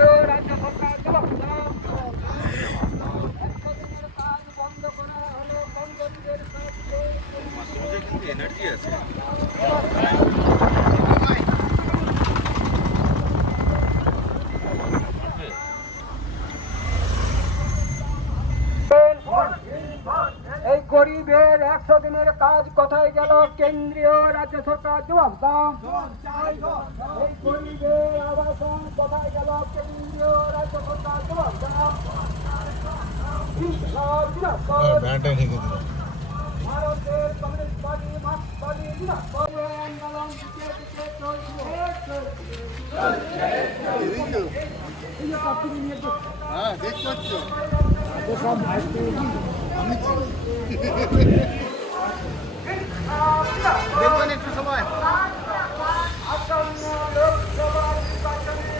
কেন্দ্রীয় রাজ্য সরকার কাজ বন্ধ করা হলো কংগ্রেসের এনার্জি আছে। এই গরিবের 100 দিনের কাজ কোথায় গেল কেন্দ্রীয় রাজ্য সরকার জবাব দাও। এই গরিবের আবাসন কোথায় গেল কেন্দ্রীয় রাজ্য সরকার জবাব দাও। ভারতের কমিউনিস্ট পার্টি মার্ক্সবাদী আন্দোলন দিকে দিকে দেখবেন একটু সময়। আসন্ন লোকসভা নির্বাচনে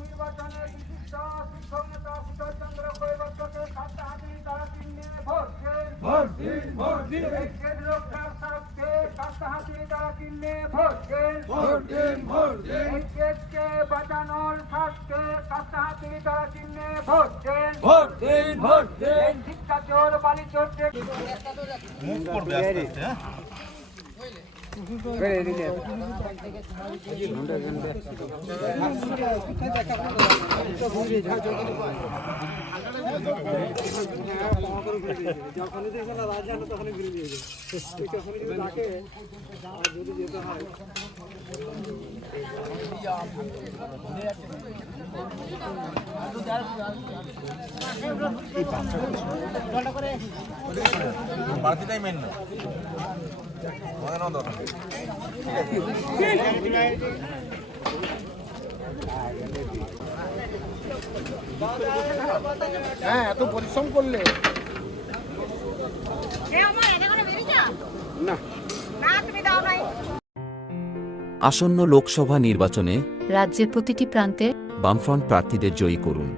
নির্বাচনে বিশিষ্ট শিক্ষক নেতা সুশান্তচন্দ্র কৈবর্তকে কাটাহাতি দ্বারা চিহ্নে ভোট দিন। এই দেশ রক্ষার স্বার্থে কাটাহাতি দ্বারা চিহ্নে ভোট দিন। এই দেশকে বাঁচানোর স্বার্থে কাটাহাতি দ্বারা চিহ্নে ভোট দিন। এই শিক্ষা চোর বালি চোর মুভ করবে আস্তে আস্তে। হ্যাঁ, বাড়তিটাই মেন না, মনে না দরকার। হ্যাঁ, এত পরিশ্রম করলে আসন্ন লোকসভা নির্বাচনে রাজ্যের প্রতিটি প্রান্তে বামফ্রন্ট প্রার্থীদের জয়ী করুন।